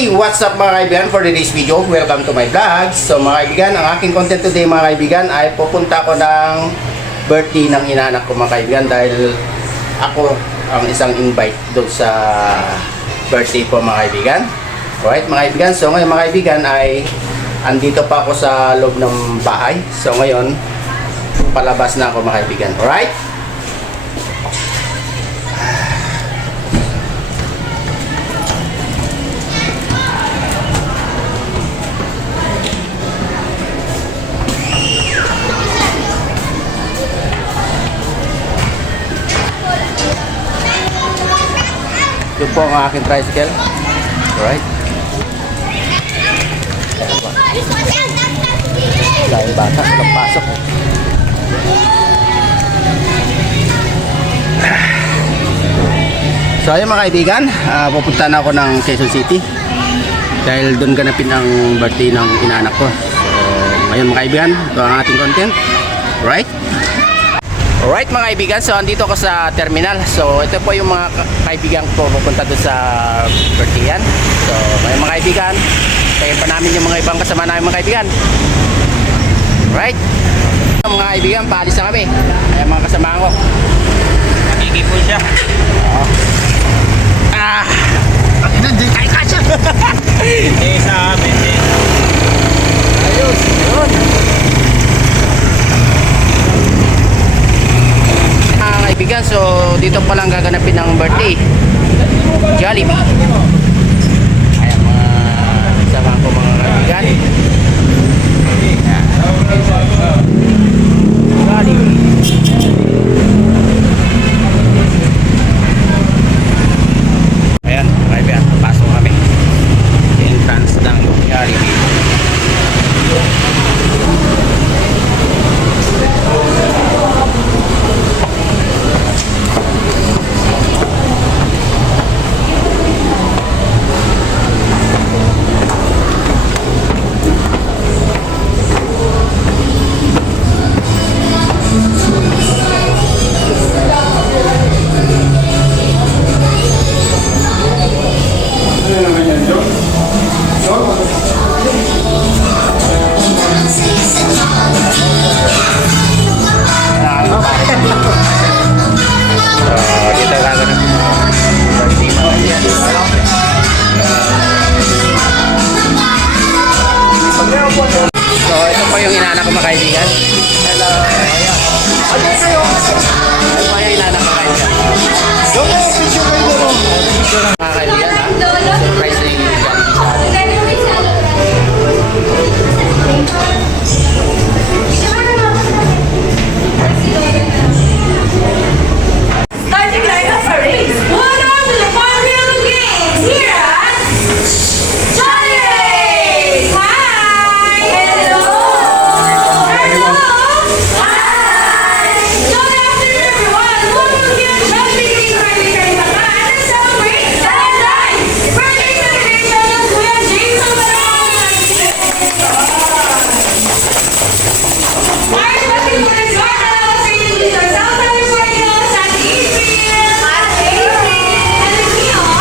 Hey! What's up mga kaibigan for today's video? Welcome to my vlog. So mga kaibigan, ang aking content today mga kaibigan ay pupunta ko ng birthday ng inaanak ko mga kaibigan dahil ako ang isang invite doon sa birthday po mga kaibigan. Alright mga kaibigan, so ngayon mga kaibigan ay andito pa ako sa loob ng bahay. So ngayon, palabas na ako mga kaibigan. Alright? Ito po ang aking tricycle. Alright. Dahil bata, nagpasok. So ayun mga kaibigan, pupunta na ako ng Quezon City dahil doon ganapin ang birthday ng inaanak ko. So ngayon mga kaibigan, ito ang ating content. Right? Alright mga kaibigan, so andito ako sa terminal. So ito po yung mga kaibigan ko pupunta doon sa birthday yan. So ngayon mga kaibigan, kaya pa namin yung mga ibang kasama namin mga kaibigan. Right? Mga kaibigan, paalis na kami. Ayan mga kasama ko. Nakikipon siya. Hindi kaya kasya. Hindi sa amin eh. Ayos, yun. Mga kaibigan, so dito pa lang gaganapin ng birthday. Jollibee. Ayan mga kasama ko mga kaibigan. Jollibee. Ayan, kaibigan, pasok kami sa entrance ng Jollibee. So ito po yung inaanak ko mga kaibigan. Hello. Ito po yung inaanak ko mga kaibigan. Mga kaibigan ha. Surprise na yung Jollibee sa Starting lineup for race. Welcome to the Fun Wheel Games here at Johnny Race. Hi! Hello! Hello! Hi! Good afternoon, everyone. Welcome here to Johnny Race Birthday Bataan and celebrate Valentine's Birthday celebrations with Jason Bataan. Our birthday winners are celebrating with our Southern Royals at Adrian, at Adrian, and Kiar.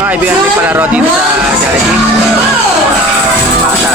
mga kaibigan, may palaro dito sa Jollibee. Bata.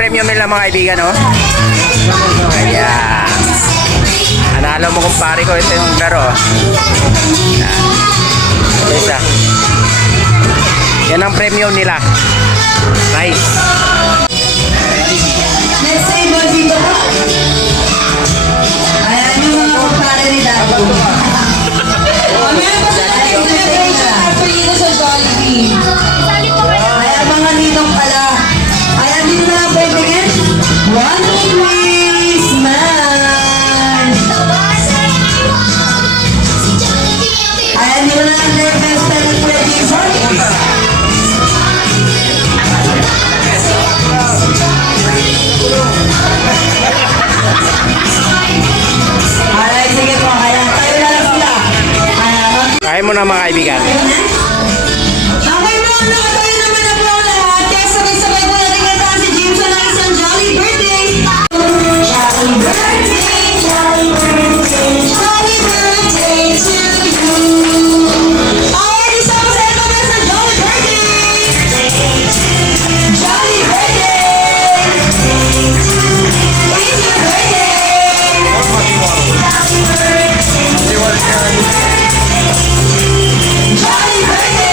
premium nila mga kaibigan, oh. Ayan. Analo mo kumpare ko, ito yung laro. Ayan. Ito isa. Yan ang premium nila. Nice. Let's say, dito po. Ayan yung mga kumpare ni Daddy. Meron pa sa celebration actually dito sa Jollibee. Ayan mga ninong pala. Ayan dito na lang bibigyan. One please, man. Ayan dito na lang their best talent producer. Alright, sige po. Ayan, tayo na lang sila. Ayan, Kaya mo na mga kaibigan. okay mo, nakatayo naman na po ang lahat. Kaya sabay-sabay po natin kantaan si Jameson ng isang jolly birthday. Jolly birthday, jolly birthday, jolly birthday to you. Alright, isa po sa ito na sa jolly birthday. Jolly birthday. It's your birthday. Jolly birthday.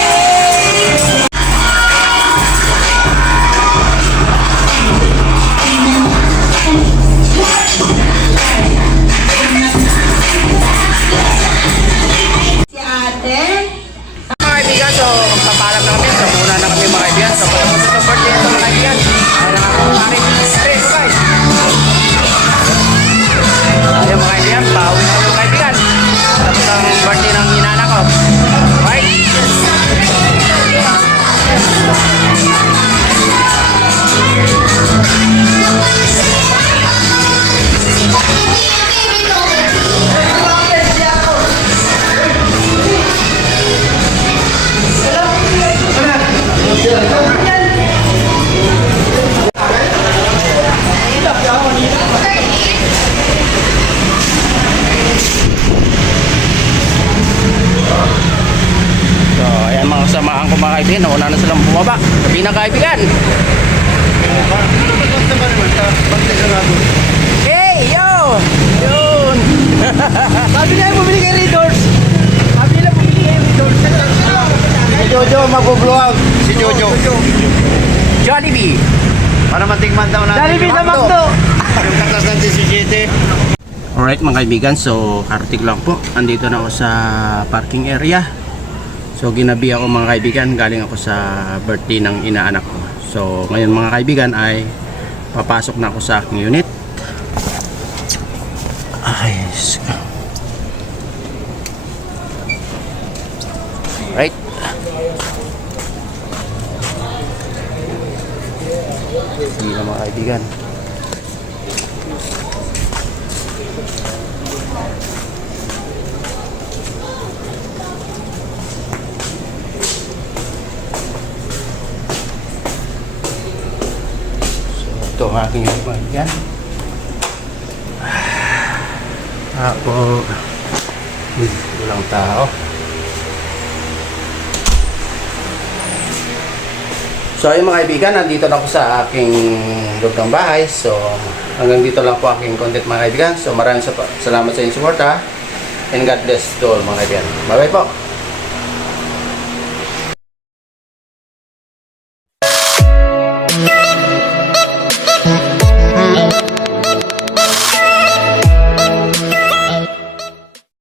Si ate. Mga kaibigan, so magpapalam na kami. So muna na kami mga kaibigan. So patapos ito birthday ito mga kaibigan. Ayan ang akong pare. Hey, bye! Ayan mga kaibigan, pauwi na kami mga kaibigan. Tapos ang birthday ng inana ko. Right? So, ayan mga kasamahan ko mga kaibigan. Nauna na silang bumaba. Sabi na kaibigan. Hey, yo! Yun! Sabi na bumili kay Readers. Sabi na bumili kay Readers. Si Jojo mag-vlog. Si Jojo. Jollibee! Para matigman daw natin. Jollibee sa Magdo. Yung katas ng 17. Alright mga kaibigan, so karating lang po. Andito na ako sa parking area. So ginabi ako mga kaibigan, galing ako sa birthday ng inaanak ko. So ngayon mga kaibigan ay papasok na ako sa aking unit. Ayos. Right. Sige na mga kaibigan. Ito ang aking hubad yan. Ako. Walang tao. So ayun mga kaibigan, nandito na ako sa aking loob ng bahay. So hanggang dito lang po aking content mga kaibigan. So maraming salamat sa inyong suporta. And God bless to all mga kaibigan. Bye bye po.